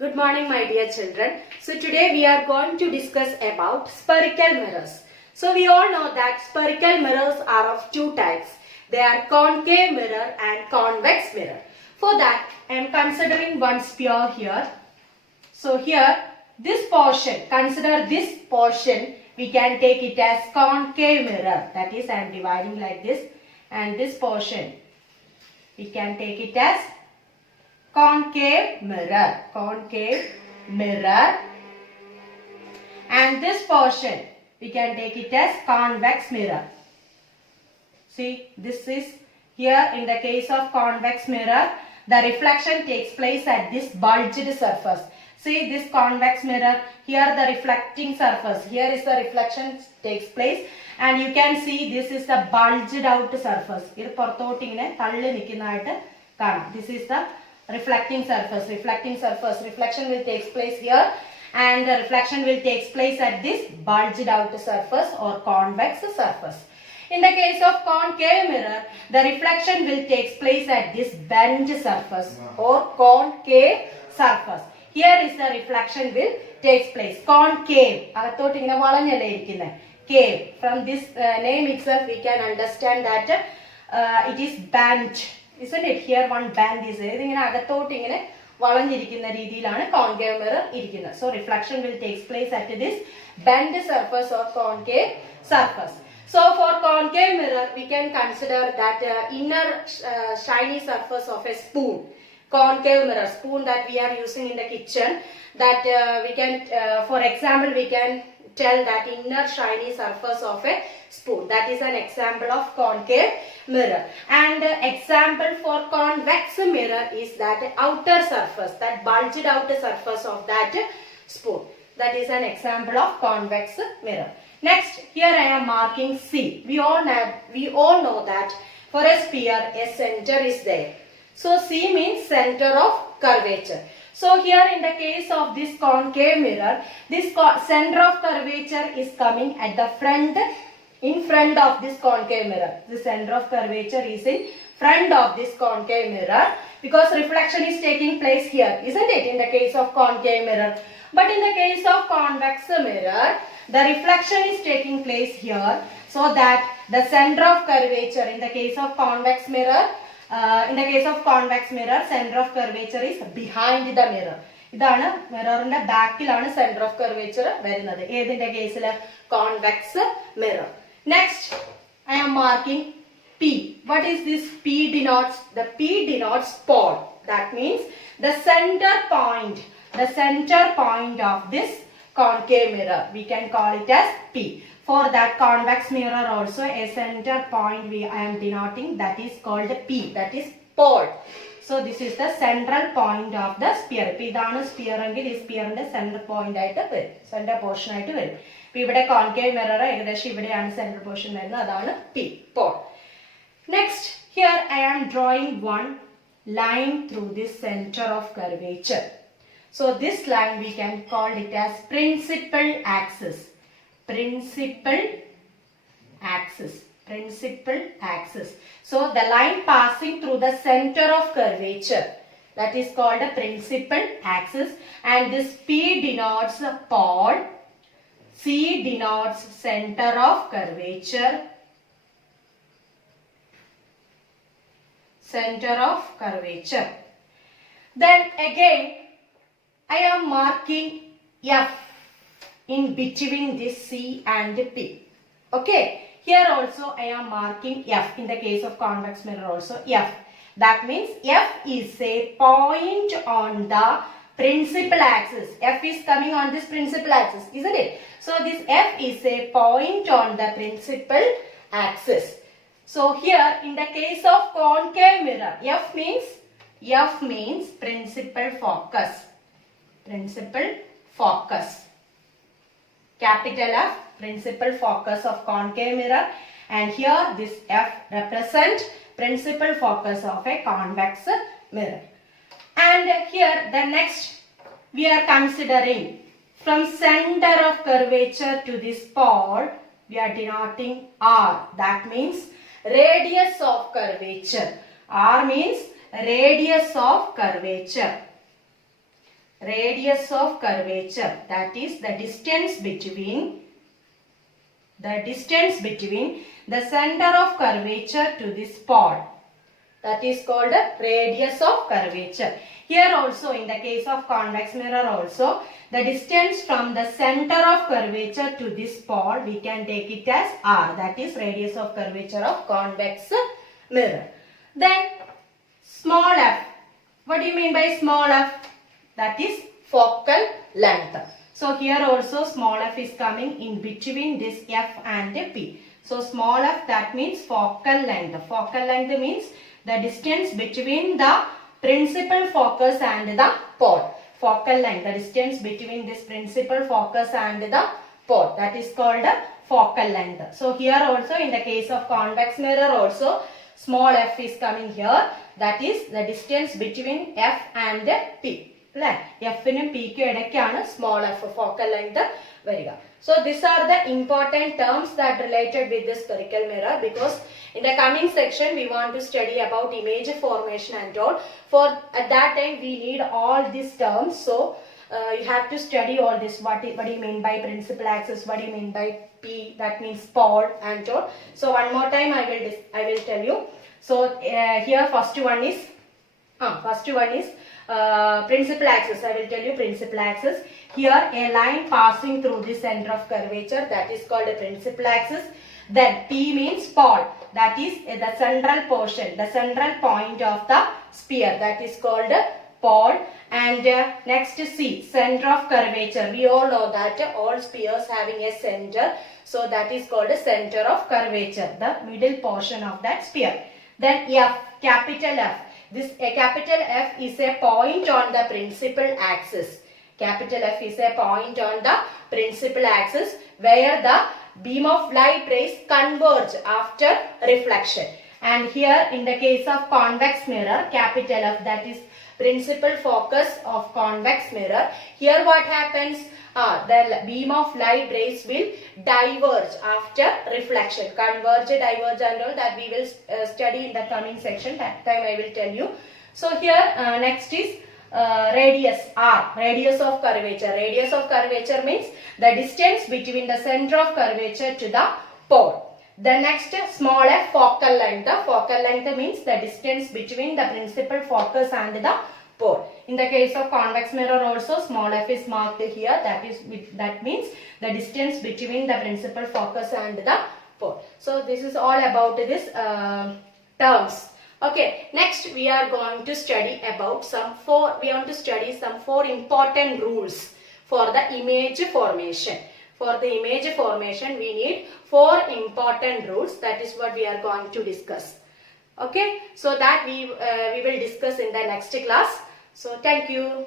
Good morning, my dear children. So today we are going to discuss about spherical mirrors. So we all know that spherical mirrors are of two types. They are concave mirror and convex mirror. For that, I am considering one sphere here. So here, this portion, consider this portion, we can take it as concave mirror. That is, I am dividing like this, and this portion, we can take it as concave mirror, and this portion we can take it as convex mirror. See, this is here in the case of convex mirror, the reflection takes place at this bulged surface. See this convex mirror, here the reflecting surface, here is the reflection takes place, and you can see this is the bulged out surface. This is the reflecting surface. Reflection will take place here, and the reflection will take place at this bulged out surface or convex surface. In the case of concave mirror, the reflection will take place at this bent surface or concave surface. Here is the reflection will take place. Concave. Cave. From this name itself, we can understand that it is bent. Isn't it? Here one band is there. Concave mirror. So reflection will take place at this bent surface or concave surface. So for concave mirror, we can consider that inner shiny surface of a spoon. Concave mirror, spoon that we are using in the kitchen. That we can, for example, we can tell that inner shiny surface of a spoon. That is an example of concave mirror. And example for convex mirror is that outer surface, that bulged outer surface of that spoon. That is an example of convex mirror. Next, here I am marking C. We all know that for a sphere, a center is there. So C means center of curvature. So here in the case of this concave mirror, this center of curvature is coming at the front, in front of this concave mirror. The center of curvature is in front of this concave mirror because reflection is taking place here, isn't it, in the case of concave mirror. But in the case of convex mirror, the reflection is taking place here, so that the center of curvature in the case of convex mirror, center of curvature is behind the mirror. Idana mirror in the back center of curvature varunathu. Edinte case convex mirror. Next, I am marking P. What is this P denotes? The P denotes pole. That means the center point of this concave mirror. We can call it as P. For that convex mirror also, a center point I am denoting, that is called P, that is pole. So this is the central point of the sphere. This is sphere and this sphere and the center point, center portion. Here concave mirror, center portion, P, pole. Next, here I am drawing one line through this center of curvature. So this line we can call it as principal axis. Principal axis. So the line passing through the center of curvature, that is called a principal axis, and this P denotes the pole, C denotes center of curvature, Then again I am marking F in between this C and P. Okay. Here also I am marking F. In the case of convex mirror also F. That means F is a point on the principal axis. F is coming on this principal axis, isn't it? So this F is a point on the principal axis. So here in the case of concave mirror, F means principal focus. Capital F, principal focus of concave mirror, and here this F represents principal focus of a convex mirror. And here the next we are considering from center of curvature to this pole, we are denoting R. That means radius of curvature. R means radius of curvature. radius of curvature, that is the distance between the center of curvature to this pod. That is called radius of curvature. Here also, in the case of convex mirror also, the distance from the center of curvature to this pod, we can take it as r. That is radius of curvature of convex mirror. Then small f. What do you mean by small f? That is focal length. So here also small f is coming in between this f and p. So small f, that means focal length. Focal length means the distance between the principal focus and the pod. Focal length, the distance between this principal focus and the pod, that is called focal length. So here also, in the case of convex mirror also, small f is coming here. That is the distance between f and p. F നും p ക്കും ഇടയ്ക്കാണ് small f, focal length വരിക. So these are the important terms that related with the spherical mirror, because in the coming section we want to study about image formation and all. For at that time we need all these terms. So you have to study all this. What do you mean by principal axis? What do you mean by p? That means pod and all. So one more time I will tell you. So here first one is principal axis. I will tell you principal axis. Here a line passing through the center of curvature, that is called a principal axis. Then P means pod, that is the central portion, the central point of the sphere, that is called pod. And next C, center of curvature. We all know that all spheres having a center, so that is called a center of curvature, the middle portion of that sphere. Then F, capital F. This capital F is a point on the principal axis. Capital F is a point on the principal axis where the beam of light rays converge after reflection. And here in the case of convex mirror, capital F, that is principal focus of convex mirror. Here what happens? The beam of light rays will diverge after reflection. Converge, diverge and all that we will study in the coming section. That time I will tell you. So here next is radius r, radius of curvature. Radius of curvature means the distance between the center of curvature to the pod. The next small f, focal length. Focal length means the distance between the principal focus and the pod. In the case of convex mirror also, small f is marked here. That means the distance between the principal focus and the pod. So this is all about this terms. Okay, next we are going to study about some four important rules for the image formation. For the image formation we need 4 important rules. That is what we are going to discuss. Okay, so that we will discuss in the next class. So thank you.